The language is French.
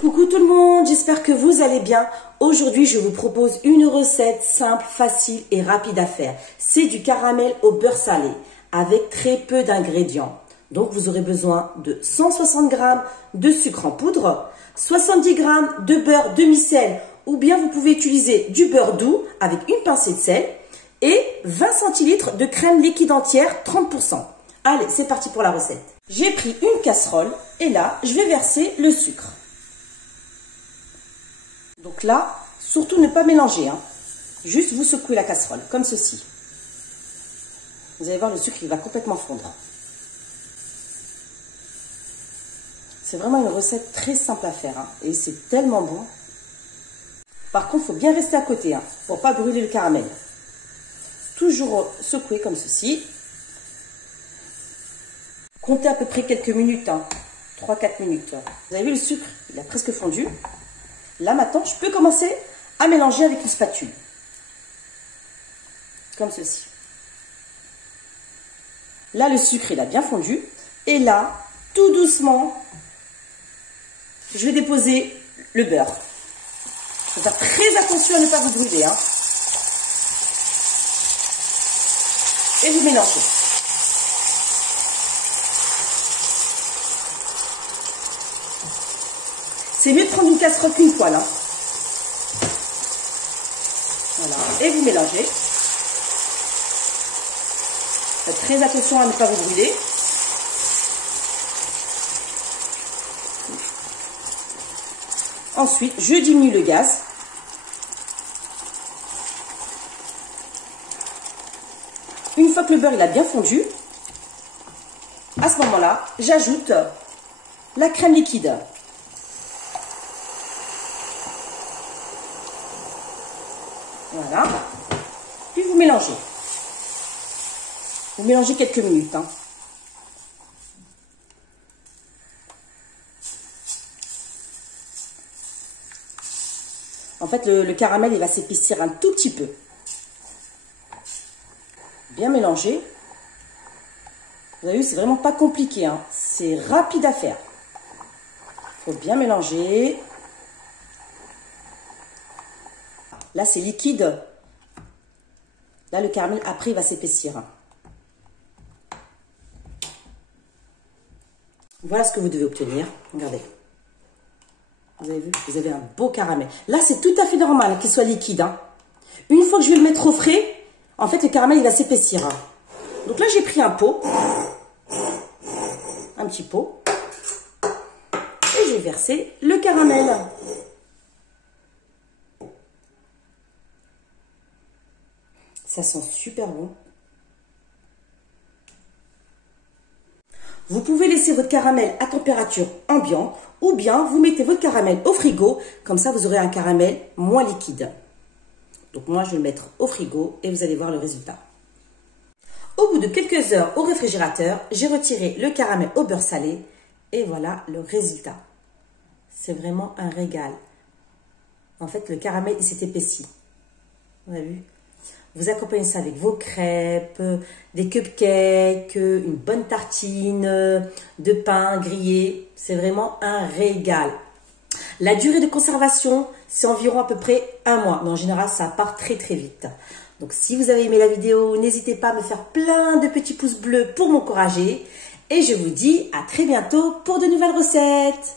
Coucou tout le monde, j'espère que vous allez bien. Aujourd'hui, je vous propose une recette simple, facile et rapide à faire. C'est du caramel au beurre salé avec très peu d'ingrédients. Donc, vous aurez besoin de 160 g de sucre en poudre, 70 g de beurre demi-sel ou bien vous pouvez utiliser du beurre doux avec une pincée de sel et 20 centilitres de crème liquide entière 30%. Allez, c'est parti pour la recette. J'ai pris une casserole et là, je vais verser le sucre. Donc là, surtout ne pas mélanger, hein. Juste vous secouez la casserole, comme ceci. Vous allez voir, le sucre, il va complètement fondre. C'est vraiment une recette très simple à faire, hein, et c'est tellement bon. Par contre, il faut bien rester à côté, hein, pour ne pas brûler le caramel. Toujours secouer comme ceci. Comptez à peu près quelques minutes, hein, 3-4 minutes. Vous avez vu, le sucre, il a presque fondu. Là, maintenant, je peux commencer à mélanger avec une spatule. Comme ceci. Là, le sucre, il a bien fondu. Et là, tout doucement, je vais déposer le beurre. Il faut faire très attention à ne pas vous brûler, hein. Et vous mélangez. C'est mieux de prendre une casserole qu'une poêle, hein. Voilà. Et vous mélangez. Faites très attention à ne pas vous brûler. Ensuite, je diminue le gaz. Une fois que le beurre il a bien fondu, à ce moment-là, j'ajoute la crème liquide. Voilà. Puis vous mélangez. Vous mélangez quelques minutes, hein. En fait, le caramel, il va s'épaissir un tout petit peu. Bien mélanger. Vous avez vu, c'est vraiment pas compliqué, hein. C'est rapide à faire. Il faut bien mélanger. Là, c'est liquide. Là, le caramel, après, il va s'épaissir. Voilà ce que vous devez obtenir. Regardez. Vous avez vu? Vous avez un beau caramel. Là, c'est tout à fait normal qu'il soit liquide, hein. Une fois que je vais le mettre au frais, en fait, le caramel, il va s'épaissir, hein. Donc là, j'ai pris un pot. Un petit pot. Et j'ai versé le caramel. Ça sent super bon. Vous pouvez laisser votre caramel à température ambiante ou bien vous mettez votre caramel au frigo. Comme ça, vous aurez un caramel moins liquide. Donc moi, je vais le mettre au frigo et vous allez voir le résultat. Au bout de quelques heures au réfrigérateur, j'ai retiré le caramel au beurre salé et voilà le résultat. C'est vraiment un régal. En fait, le caramel, il s'est épaissi. Vous avez vu? Vous accompagnez ça avec vos crêpes, des cupcakes, une bonne tartine de pain grillé. C'est vraiment un régal. La durée de conservation, c'est environ à peu près 1 mois. Mais en général, ça part très très vite. Donc si vous avez aimé la vidéo, n'hésitez pas à me faire plein de petits pouces bleus pour m'encourager. Et je vous dis à très bientôt pour de nouvelles recettes.